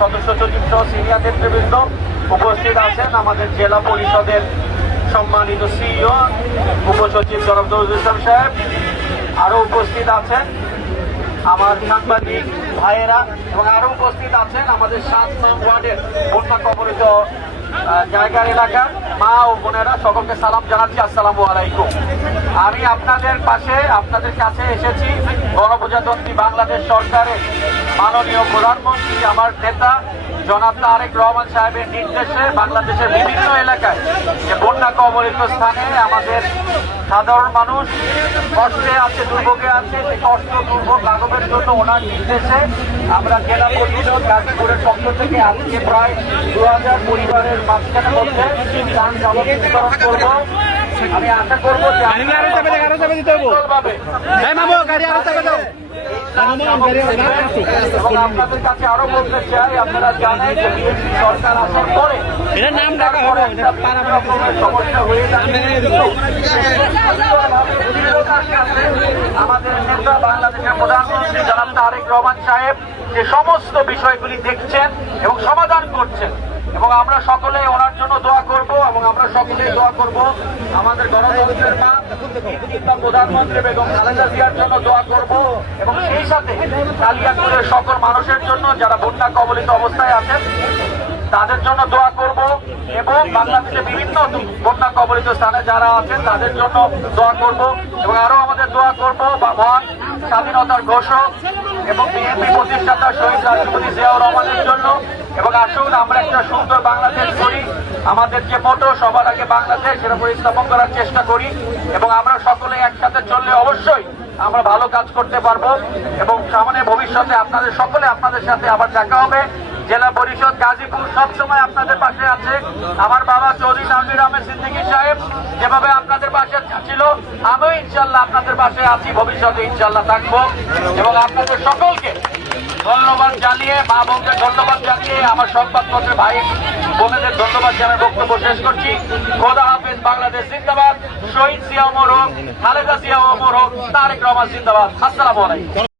সদস্য সচিব সহ সিনিয়র নেতৃবৃন্দ উপস্থিত আছেন, আমাদের জেলা পরিষদের সম্মানিত সিইও উপসচিব জনাব নজরুল ইসলাম সাহেব, আরও উপস্থিত আছেন আমার সাংবাদিক ভাইয়েরা এবং আরও উপস্থিত আছেন আমাদের 7 নং ওয়ার্ডের বন্যা কবলিত জায়গার এলাকার মা ও বোনেরা, সকলকে সালাম জানাচ্ছি, আসসালামু আলাইকুম। আমি আপনাদের পাশে আপনাদের কাছে এসেছি গণপ্রজাতন্ত্রী বাংলাদেশ সরকারের মাননীয় প্রধানমন্ত্রী আমার নেতা জনাব তারেক রহমান সাহেবের নির্দেশে বাংলাদেশের বিভিন্ন এলাকায় যে বন্যা কবলিত স্থানে আমাদের সাধারণ মানুষ কষ্টে আছে, দুর্ভোগে আছে, সেই কষ্ট দুর্ভোগ লাঘবের জন্য ওনার নির্দেশে আমরা জেলা পরিষদ গাজীপুরের পক্ষ থেকে আজকে প্রায় 2000 পরিবারের মাঝখানের মধ্যে ত্রাণ সামগ্রী বিতরণ করবো। আমি আশা করবো যে আপনাদের কাছে আরো বলতে চাই, আপনারা জানেন যে বিএনপি সরকার আসার পরে সমস্যা হয়ে আমাদের নেতা বাংলাদেশের প্রধানমন্ত্রী জনাব তারেক রহমান সাহেব যে সমস্ত বিষয়গুলি দেখছেন এবং সমাধান করছেন, এবং আমরা সকলে ওনার জন্য দোয়া করব এবং আমরা সকলেই দোয়া করব আমাদের গণতন্ত্রের মা প্রধানমন্ত্রী বেগম খালেদা জিয়ার জন্য দোয়া করব, এবং সেই সাথে কালিয়াকৈরের সকল মানুষের জন্য যারা বন্যা কবলিত অবস্থায় আছেন তাদের জন্য দোয়া করব, এবং বাংলাদেশের বিভিন্ন বন্যা কবলিত স্থানে যারা আছেন তাদের জন্য দোয়া করব, এবং আরো আমাদের দোয়া করব মহান স্বাধীনতার ঘোষক এবং বিএনপি প্রতিষ্ঠাতা শহীদ রাষ্ট্রপতি জিয়াউর রহমানের জন্য। এবং আসুন আমরা একটা সুন্দর বাংলাদেশ করি, আমাদের যে মোটো সবার আগে বাংলাদেশ সেটা স্থাপন করার চেষ্টা করি, এবং আমরা সকলে একসাথে চললে অবশ্যই আমরা ভালো কাজ করতে পারবো, এবং সামনে ভবিষ্যতে আপনাদের সকলে আপনাদের সাথে আবার দেখা হবে। জেলা পরিষদ গাজীপুর সবসময় আপনাদের পাশে আছে। আমার বাবা চৌধুরী তানভীর আহমেদ সিদ্দিকী সাহেব যেভাবে আপনাদের পাশে ছিল, আমিও ইনশাল্লাহ আপনাদের পাশে আছি, ভবিষ্যতে ইনশাল্লাহ থাকবো। এবং আপনাদের সকলকে ধন্যবাদ জানিয়ে, মা বোনদের ধন্যবাদ জানিয়ে, আমার সংবাদপত্রের ভাই বোনেদের ধন্যবাদ জানিয়ে বক্তব্য শেষ করছি। খোদা হাফেজ, বাংলাদেশ জিন্দাবাদ, শহীদ জিয়া অমর হোক, খালেদা জিয়া অমর হোক, তারেক রহমান জিন্দাবাদ। আসসালামু আলাইকুম।